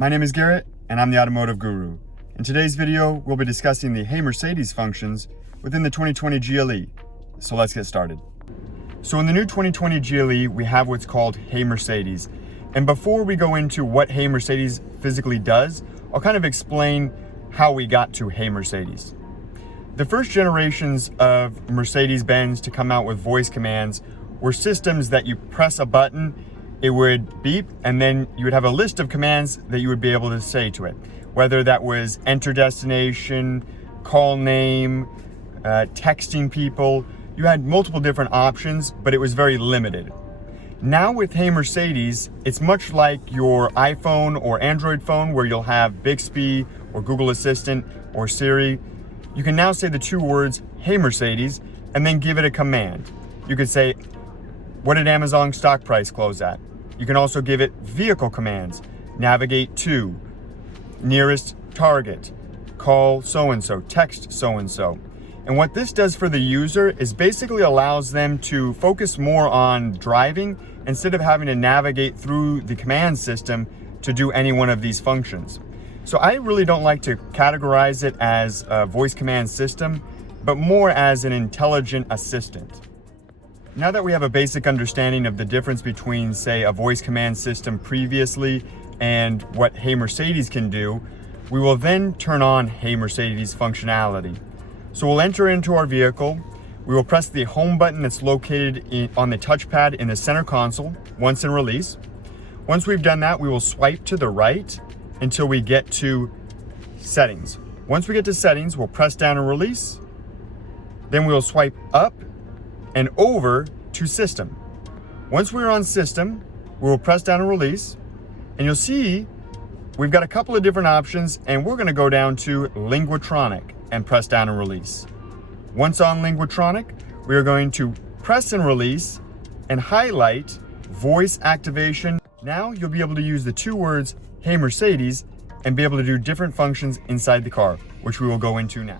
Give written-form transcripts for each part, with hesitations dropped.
My name is Garrett, and I'm the Automotive Guru. In today's video, we'll be discussing the Hey Mercedes functions within the 2020 GLE. So let's get started. So in the new 2020 GLE, we have what's called Hey Mercedes. And before we go into what Hey Mercedes physically does, I'll kind of explain how we got to Hey Mercedes. The first generations of Mercedes-Benz to come out with voice commands were systems that you press a button, it would beep, and then you would have a list of commands that you would be able to say to it. Whether that was enter destination, call name, texting people, you had multiple different options, but it was very limited. Now with Hey Mercedes, it's much like your iPhone or Android phone where you'll have Bixby or Google Assistant or Siri. You can now say the two words, Hey Mercedes, and then give it a command. You could say, what did Amazon stock price close at? You can also give it vehicle commands, navigate to, nearest target, call so-and-so, text so-and-so. And what this does for the user is basically allows them to focus more on driving instead of having to navigate through the command system to do any one of these functions. So I really don't like to categorize it as a voice command system, but more as an intelligent assistant. Now that we have a basic understanding of the difference between, say, a voice command system previously and what Hey Mercedes can do, we will then turn on Hey Mercedes functionality. So we'll enter into our vehicle. We will press the home button that's located on the touchpad in the center console once in release. Once we've done that, we will swipe to the right until we get to settings. Once we get to settings, we'll press down and release. Then we'll swipe up and over to system. Once we're on system, we'll press down and release. And you'll see we've got a couple of different options, and we're gonna go down to LINGUATRONIC and press down and release. Once on LINGUATRONIC, we are going to press and release and highlight voice activation. Now you'll be able to use the two words Hey Mercedes and be able to do different functions inside the car, which we will go into now.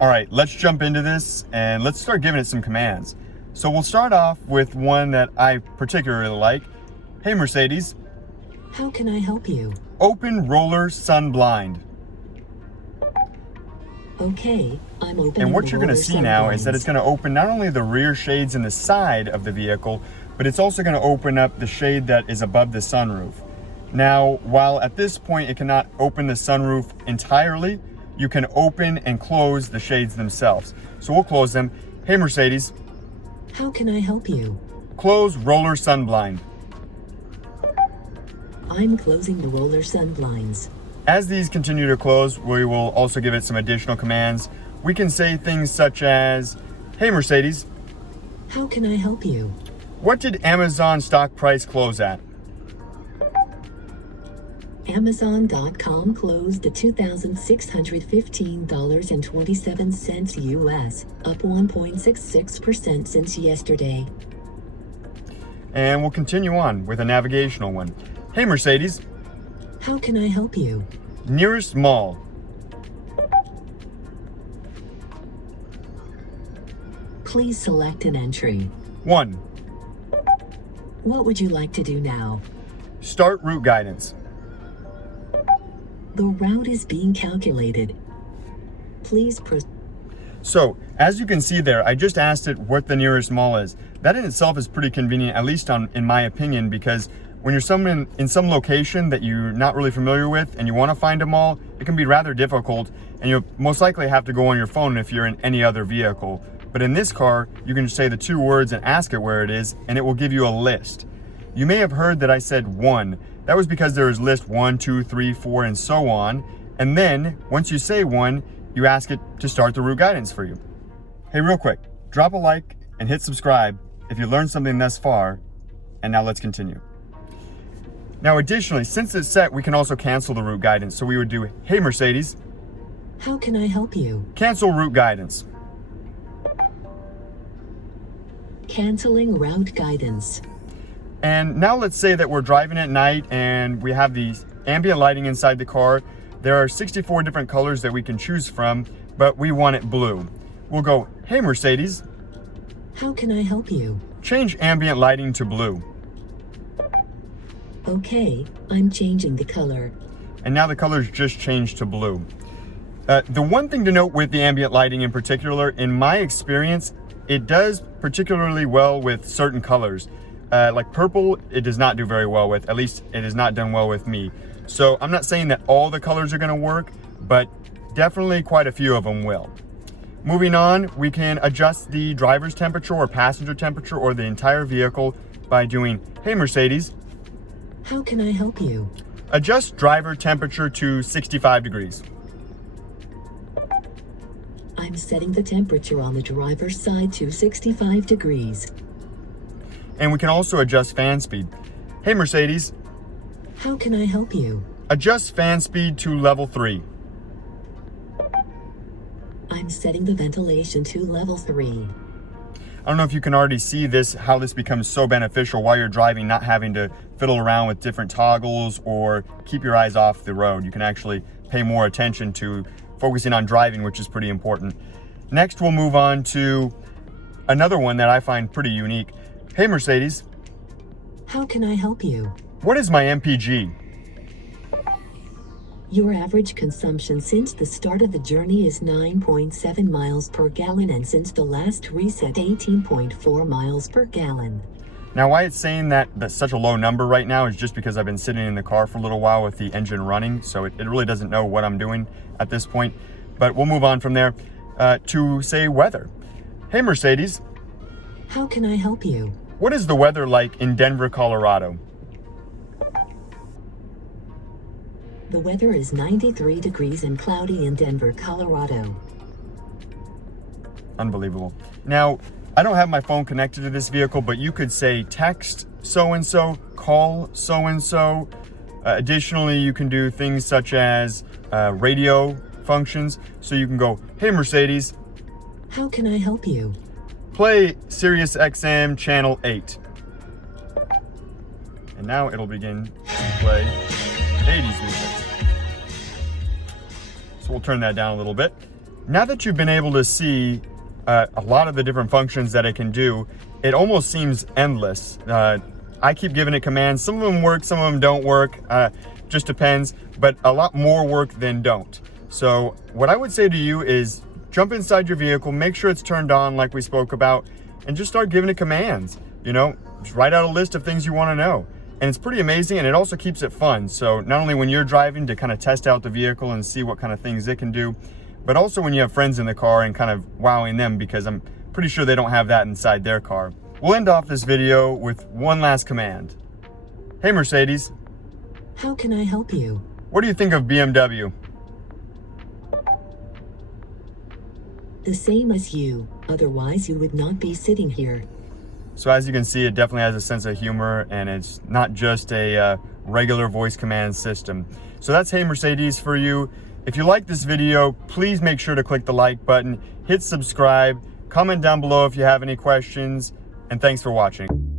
All right, let's jump into this and let's start giving it some commands. So we'll start off with one that I particularly like. Hey Mercedes. How can I help you? Open roller sun blind. Okay, I'm opening. And what you're going to see now is that it's going to open not only the rear shades in the side of the vehicle, but it's also going to open up the shade that is above the sunroof. Now, while at this point it cannot open the sunroof entirely, you can open and close the shades themselves. So we'll close them. Hey Mercedes. How can I help you? Close roller sun blind. I'm closing the roller sun blinds. As these continue to close, we will also give it some additional commands. We can say things such as, Hey Mercedes. How can I help you? What did Amazon stock price close at? Amazon.com closed at $2,615.27 US, up 1.66% since yesterday. And we'll continue on with a navigational one. Hey Mercedes. How can I help you? Nearest mall. Please select an entry. 1. What would you like to do now? Start route guidance. The route is being calculated. Please proceed. So, as you can see there, I just asked it what the nearest mall is. That in itself is pretty convenient, at least in my opinion, because when you're in some location that you're not really familiar with and you want to find a mall, it can be rather difficult, and you'll most likely have to go on your phone if you're in any other vehicle. But in this car, you can just say the two words and ask it where it is, and it will give you a list. You may have heard that I said 1. That was because there is list 1, 2, 3, 4, and so on. And then once you say 1, you ask it to start the route guidance for you. Hey, real quick, drop a like and hit subscribe if you learned something thus far. And now let's continue. Now, additionally, since it's set, we can also cancel the route guidance. So we would do, Hey Mercedes. How can I help you? Cancel route guidance. Canceling route guidance. And now let's say that we're driving at night and we have the ambient lighting inside the car. There are 64 different colors that we can choose from, but we want it blue. We'll go, Hey Mercedes. How can I help you? Change ambient lighting to blue. Okay, I'm changing the color. and now the colors just changed to blue. The one thing to note with the ambient lighting in particular, in my experience, it does particularly well with certain colors. Like purple, it does not do very well with, at least it has not done well with me. So I'm not saying that all the colors are gonna work, but definitely quite a few of them will. Moving on, we can adjust the driver's temperature or passenger temperature or the entire vehicle by doing, hey Mercedes, How can I help you? adjust driver temperature to 65 degrees. I'm setting the temperature on the driver's side to 65 degrees. And we can also adjust fan speed. Hey Mercedes, How can I help you? adjust fan speed to level 3. I'm setting the ventilation to level 3. I don't know if you can already see this, how this becomes so beneficial while you're driving, not having to fiddle around with different toggles or keep your eyes off the road. You can actually pay more attention to focusing on driving, which is pretty important. Next, we'll move on to another one that I find pretty unique. Hey Mercedes, How can I help you? what is my MPG? Your average consumption since the start of the journey is 9.7 miles per gallon, and since the last reset 18.4 miles per gallon. Now why it's saying that that's such a low number right now is just because I've been sitting in the car for a little while with the engine running, so it really doesn't know what I'm doing at this point. But we'll move on from there to say weather. Hey Mercedes, How can I help you? what is the weather like in Denver, Colorado? The weather is 93 degrees and cloudy in Denver, Colorado. Unbelievable. Now, I don't have my phone connected to this vehicle, but you could say text so-and-so, call so-and-so. Additionally, you can do things such as radio functions. So you can go, hey Mercedes, How can I help you? play Sirius XM channel 8. And now it'll begin to play 80s music. So we'll turn that down a little bit. Now that you've been able to see a lot of the different functions that it can do, it almost seems endless. I keep giving it commands. Some of them work, some of them don't work. Just depends, but a lot more work than don't. So what I would say to you is jump inside your vehicle, make sure it's turned on like we spoke about, and just start giving it commands. You know, just write out a list of things you want to know. And it's pretty amazing, and it also keeps it fun. So not only when you're driving to kind of test out the vehicle and see what kind of things it can do, but also when you have friends in the car and kind of wowing them, because I'm pretty sure they don't have that inside their car. We'll end off this video with one last command. Hey Mercedes, How can I help you? what do you think of BMW? The same as you, otherwise you would not be sitting here. So as you can see, it definitely has a sense of humor, and it's not just a regular voice command system. So that's Hey Mercedes for you. If you like this video, please make sure to click the like button, hit subscribe, comment down below if you have any questions, and thanks for watching.